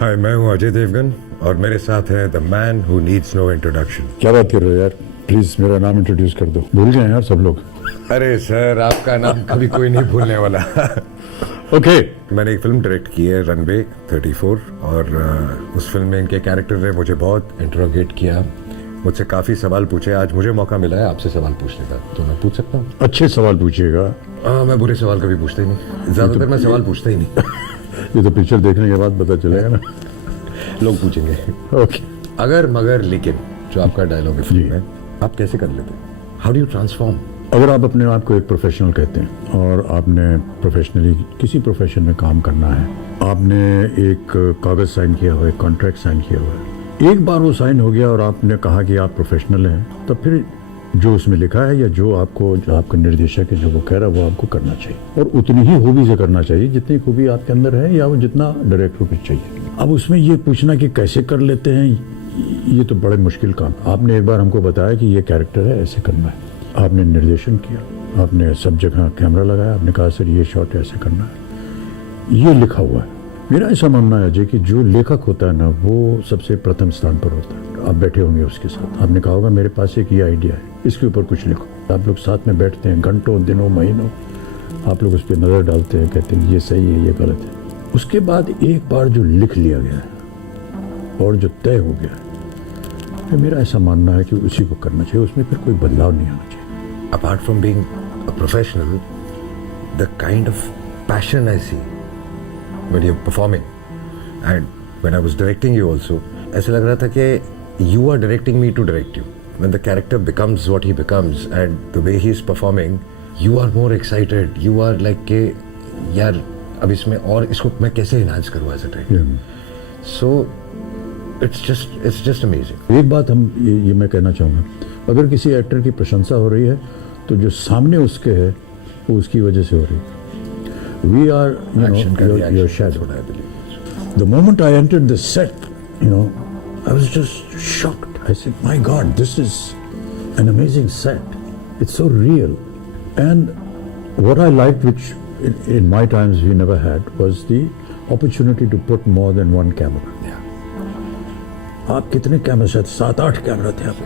हाय, मैं हूँ अजय देवगन और मेरे साथ है the man who needs no introduction. क्या बात कर रहे हो यार? प्लीज मेरा नाम इंट्रोड्यूस कर दो। भूल गए यार सब लोग। अरे सर, आपका नाम कभी कोई नहीं भूलने वाला। ओके। मैंने एक फिल्म डायरेक्ट की है, रनवे 34, और उस फिल्म में इनके कैरेक्टर ने मुझे बहुत इंट्रोगेट किया, मुझसे काफ़ी सवाल पूछे। आज मुझे मौका मिला है आपसे सवाल पूछने का, तो मैं पूछ सकता हूँ? अच्छे सवाल पूछिएगा। मैं बुरे सवाल कभी पूछता ही नहीं, ज़्यादातर मैं सवाल पूछता ही नहीं। ये तो पिक्चर देखने के बाद पता चलेगा ना। लोग पूछेंगे। ओके। अगर मगर लेकिन जो आपका डायलॉग है फिल्म में, आप कैसे कर लेते? How do you transform? अगर आप अपने आप को एक प्रोफेशनल कहते हैं और आपने प्रोफेशनली किसी प्रोफेशन में काम करना है, आपने एक कागज साइन किया हुआ है, एक कॉन्ट्रैक्ट साइन किया हुआ है, एक बार वो साइन हो गया और आपने कहा कि आप प्रोफेशनल हैं, तब फिर जो उसमें लिखा है या जो आपका निर्देशक है जो वो कह रहा है वो आपको करना चाहिए, और उतनी ही खूबी से करना चाहिए जितनी खूबी आपके अंदर है या वो जितना डायरेक्टर को चाहिए। अब उसमें ये पूछना कि कैसे कर लेते हैं, ये तो बड़े मुश्किल काम। आपने एक बार हमको बताया कि ये कैरेक्टर है, ऐसे करना है, आपने निर्देशन किया, आपने सब जगह कैमरा लगाया, आपने कहा सर ये शॉट ऐसे करना है, ये लिखा हुआ है। मेरा ऐसा मानना है अजय कि जो लेखक होता है ना वो सबसे प्रथम स्थान पर होता है। आप बैठे होंगे उसके साथ, आपने कहा होगा मेरे पास एक ये आइडिया है, इसके ऊपर कुछ लिखो। आप लोग साथ में बैठते हैं घंटों दिनों महीनों, आप लोग उस पर नज़र डालते हैं, कहते हैं ये सही है ये गलत है। उसके बाद एक बार जो लिख लिया गया है और जो तय हो गया है, तो मेरा ऐसा मानना है कि उसी को करना चाहिए, उसमें फिर कोई बदलाव नहीं आना चाहिए। Apart from being a professional, the kind of passion I see when you're performing, and when I was directing you also, ऐसा लग रहा था कि you are directing me to direct you. When the character becomes what he becomes and the way he is performing, you are more excited. You are like कि यार अब इसमें और इसको मैं कैसे enhance करूँ as a director. So it's just amazing. एक बात ये मैं कहना चाहूँगा, अगर किसी एक्टर की प्रशंसा हो रही है तो जो सामने उसके है वो उसकी वजह से हो रही है। We are, your shadow. The moment I entered the set, I was just shocked. I said, my God, this is an amazing set. It's so real. And what I liked, which in my times we never had, was the opportunity to put more than one camera. आप कितने कैमरे साथ? 7-8 camera थे आप?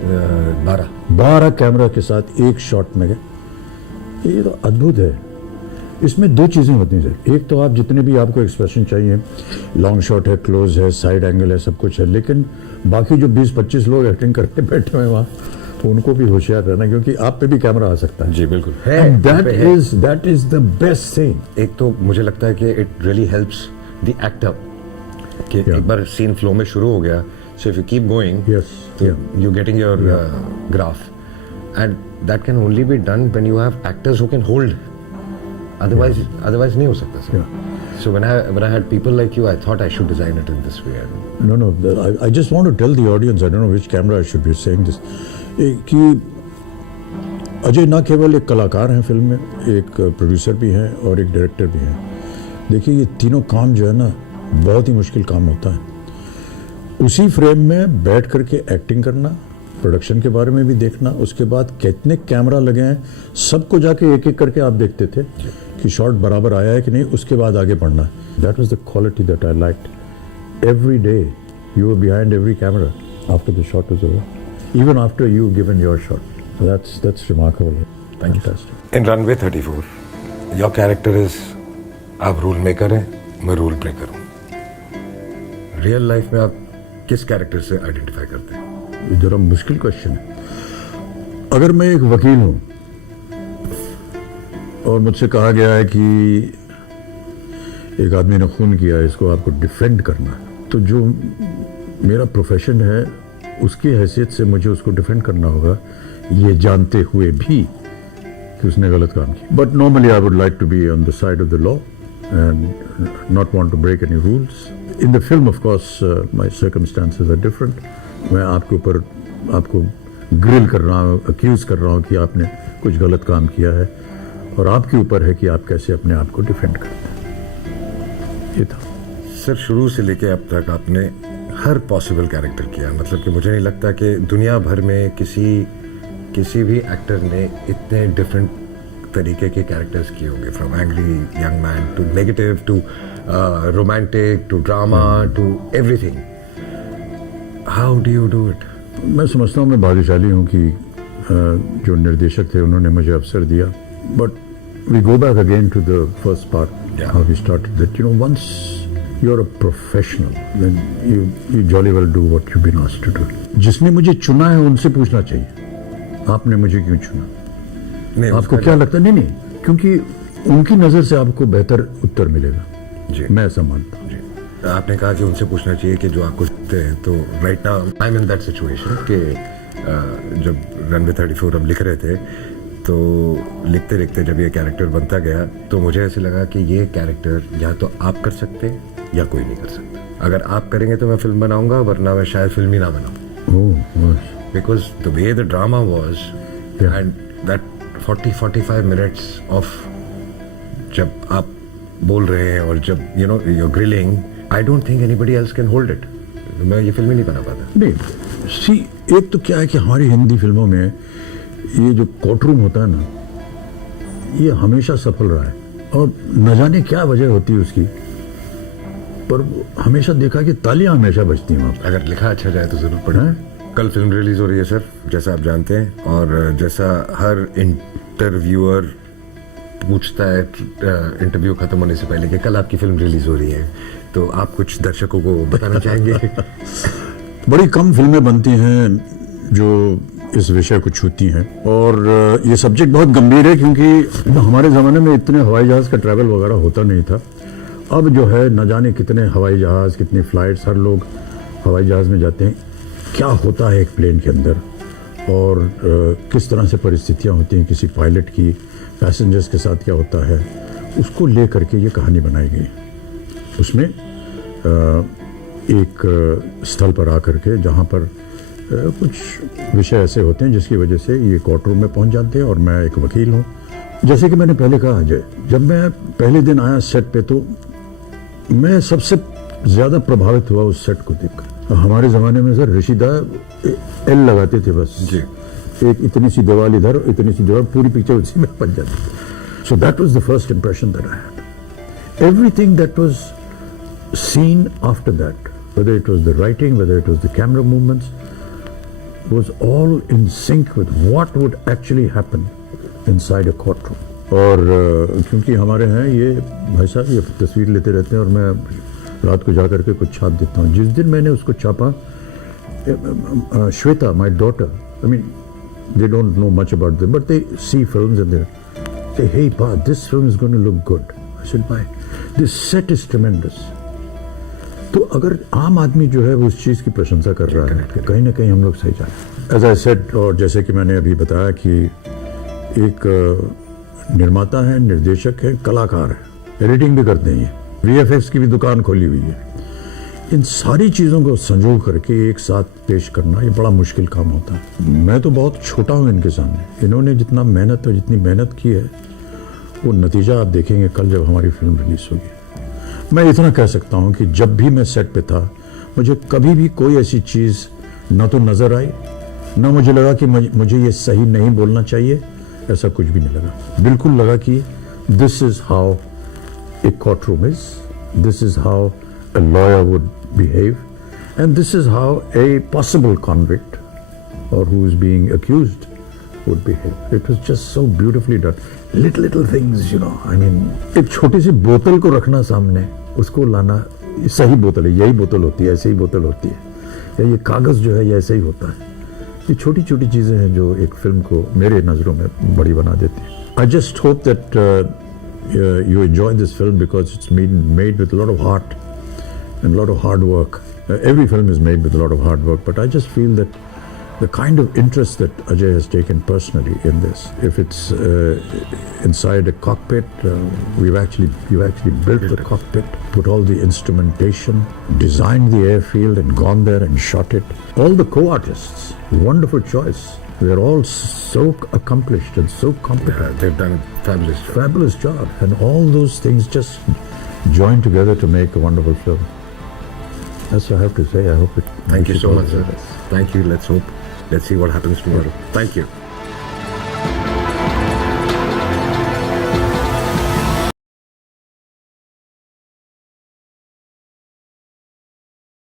12 camera के साथ एक shot में गए। ये तो अद्भुत है। इसमें दो चीज़ें होती हैं सर, एक तो आप जितने भी आपको एक्सप्रेशन चाहिए, लॉन्ग शॉट है, क्लोज है, साइड एंगल है, सब कुछ है, लेकिन बाकी जो 20-25 लोग एक्टिंग करके बैठे हुए वहाँ, तो उनको भी होशियार रहना, क्योंकि आप पे भी कैमरा आ सकता है। जी बिल्कुल है। That is the best thing. एक तो मुझे लगता है कि it really helps the actor कि एक बार सीन फ्लो में शुरू हो गया, so if you keep going, you're getting your graph, and that can only be done when you have actors who can hold. Otherwise नहीं हो सकता sir. So when I had people like you, I thought I should design it in this way. No, I just want to tell the audience, I don't know which camera I should be saying this, कि अजय ना केवल एक कलाकार हैं film में, एक producer भी हैं और एक डायरेक्टर भी हैं। देखिए ये तीनों काम जो है ना बहुत ही मुश्किल काम होता है। उसी फ्रेम में बैठ करके एक्टिंग करना, प्रोडक्शन के बारे में भी देखना, उसके बाद कितने कैमरा लगे हैं सबको जाके एक एक करके आप देखते थे कि शॉट बराबर आया है कि नहीं, उसके बाद आगे बढ़ना। That was the quality that I liked. Every day you were behind every camera after the shot was over, even after you given your shot. That's remarkable. Thank you. In runway 34 your character is, आप rule maker हैं, मैं rule breaker हूँ। Real life में आप किस character से identify करते हैं? ये जरा मुश्किल क्वेश्चन है। अगर मैं एक वकील हूं और मुझसे कहा गया है कि एक आदमी ने खून किया है, इसको आपको डिफेंड करना है, तो जो मेरा प्रोफेशन है उसकी हैसियत से मुझे उसको डिफेंड करना होगा, ये जानते हुए भी कि उसने गलत काम किया। But normally I would like to be on the side of the law and not want to break any rules. In the film, of course, my circumstances are different. मैं आपके ऊपर आपको ग्रिल कर रहा हूँ, अक्यूज कर रहा हूँ कि आपने कुछ गलत काम किया है, और आपके ऊपर है कि आप कैसे अपने आप को डिफेंड करते हैं। ये था सर। शुरू से लेके अब तक आपने हर पॉसिबल कैरेक्टर किया, मतलब कि मुझे नहीं लगता कि दुनिया भर में किसी भी एक्टर ने इतने डिफरेंट तरीके के कैरेक्टर्स किए होंगे, from angry young man to negative to romantic to drama to everything. How do you do it? मैं समझता हूँ मैं भाग्यशाली हूँ कि जो निर्देशक थे उन्होंने मुझे अवसर दिया. But we go back again to the first part, Yeah. How we started that. You know, once you are a professional then you jolly well do what you been asked to do. जिसने मुझे चुना है उनसे पूछना चाहिए, आपने मुझे क्यों चुना? नहीं, आपको उसका- क्या लगता है? नहीं, क्योंकि उनकी नजर से आपको बेहतर उत्तर मिलेगा. जी. मैं ऐसा मानता हूँ. जी. आपने कहा कि उनसे पूछना चाहिए कि जो आपको लिखते हैं. तो right now I am in that situation कि जब रनवे 34 हम लिख रहे थे तो लिखते लिखते जब ये कैरेक्टर बनता गया तो मुझे ऐसे लगा कि ये कैरेक्टर या तो आप कर सकते हैं या कोई नहीं कर सकता. अगर आप करेंगे तो मैं फिल्म बनाऊंगा, वरना मैं शायद फिल्म ही ना बनाऊं. ओह, Because the way the drama was, Yeah. and that 40-45 minutes of जब आप बोल रहे हैं और जब you're grilling, I don't think anybody else can hold it. मैं ये फिल्म ही नहीं बना पाता. नहीं, सी, एक तो क्या है कि हमारी हिंदी फिल्मों में ये जो कोर्टरूम होता है ना, ये हमेशा सफल रहा है. और न जाने क्या वजह होती है उसकी, पर हमेशा देखा कि तालियां हमेशा बजती हैं वहाँ पर. अगर लिखा अच्छा जाए तो जरूर पढ़े. कल फिल्म रिलीज हो रही है सर, जैसा आप जानते हैं, और जैसा हर इंटरव्यूअर पूछता है इंटरव्यू खत्म होने से पहले कि कल आपकी फिल्म रिलीज हो रही है, तो आप कुछ दर्शकों को बताना चाहेंगे? बड़ी कम फिल्में बनती हैं जो इस विषय को छूती हैं, और ये सब्जेक्ट बहुत गंभीर है क्योंकि हमारे ज़माने में इतने हवाई जहाज़ का ट्रैवल वगैरह होता नहीं था. अब जो है न जाने कितने हवाई जहाज़, कितनी फ़्लाइट्स, हर लोग हवाई जहाज़ में जाते हैं. क्या होता है एक प्लेन के अंदर, और किस तरह से परिस्थितियाँ होती हैं किसी पायलट की, पैसेंजर्स के साथ क्या होता है, उसको ले करके ये कहानी बनाई गई. उसमें एक स्थल पर आकर के जहाँ पर कुछ विषय ऐसे होते हैं जिसकी वजह से ये कोर्ट रूम में पहुँच जाते हैं, और मैं एक वकील हूँ. जैसे कि मैंने पहले कहा अजय, जब मैं पहले दिन आया सेट पे तो मैं सबसे ज़्यादा प्रभावित हुआ उस सेट को देखकर. हमारे ज़माने में सर ऋषिदा एल लगाते थे बस. जी. एक इतनी सी दीवार इधर, इतनी सी दीवार, पूरी पिक्चर उसी में बन जाती. So that was the first impression that I had. Everything that was scene after that, whether it was the writing, whether it was the camera movements, was all in sync with what would actually happen inside a courtroom. और क्योंकि हमारे हैं ये भाई साहब, ये तस्वीर लेते रहते हैं और मैं रात को जा करके कुछ छाप देता हूँ. जिस दिन मैंने उसको छापा, Shweta, my daughter, I mean they don't know much about them, but they see films and they say, hey pa, this film is going to look good. I said, why? This set is tremendous. तो अगर आम आदमी जो है वो उस चीज़ की प्रशंसा कर रहा है कि कहीं ना कहीं हम लोग सही जा रहे हैं. As I said, और जैसे कि मैंने अभी बताया कि एक निर्माता है, निर्देशक है, कलाकार है, एडिटिंग भी करते हैं, VFX की भी दुकान खोली हुई है. इन सारी चीज़ों को संजो करके एक साथ पेश करना ये बड़ा मुश्किल काम होता है. मैं तो बहुत छोटा हूँ इनके सामने. इन्होंने जितना मेहनत और जितनी मेहनत की है वो नतीजा आप देखेंगे कल जब हमारी फिल्म रिलीज होगी. मैं इतना कह सकता हूँ कि जब भी मैं सेट पे था मुझे कभी भी कोई ऐसी चीज़ न तो नज़र आई, न मुझे लगा कि मुझे ये सही नहीं बोलना चाहिए. ऐसा कुछ भी नहीं लगा. बिल्कुल लगा कि this is how a court room is, this is how a lawyer would behave, and this is how a possible convict or who is being accused would behave. It was just so beautifully done. Little things, you know, I mean, एक छोटी सी बोतल को रखना सामने, उसको लाना, सही बोतल है, यही बोतल होती है, ऐसे ही बोतल होती है, या ये कागज़ जो है ये ऐसे ही होता है. ये छोटी छोटी चीज़ें हैं जो एक फिल्म को मेरे नज़रों में बड़ी बना देती है. I just hope that you enjoy this film because it's made with a lot of heart and a lot of hard work. Every film is made with a lot of hard work, but I just feel that the kind of interest that Ajay has taken personally in this, if it's inside a cockpit, you've actually built the cockpit, put all the instrumentation, designed the airfield and gone there and shot it. All the co-artists, wonderful choice. They're all so accomplished and so competent. They've done a fabulous job. Fabulous job. And all those things just joined together to make a wonderful film. That's what I have to say. I hope it. Thank you so much, sir. Thank you. Let's hope. Let's see what happens tomorrow. Thank you.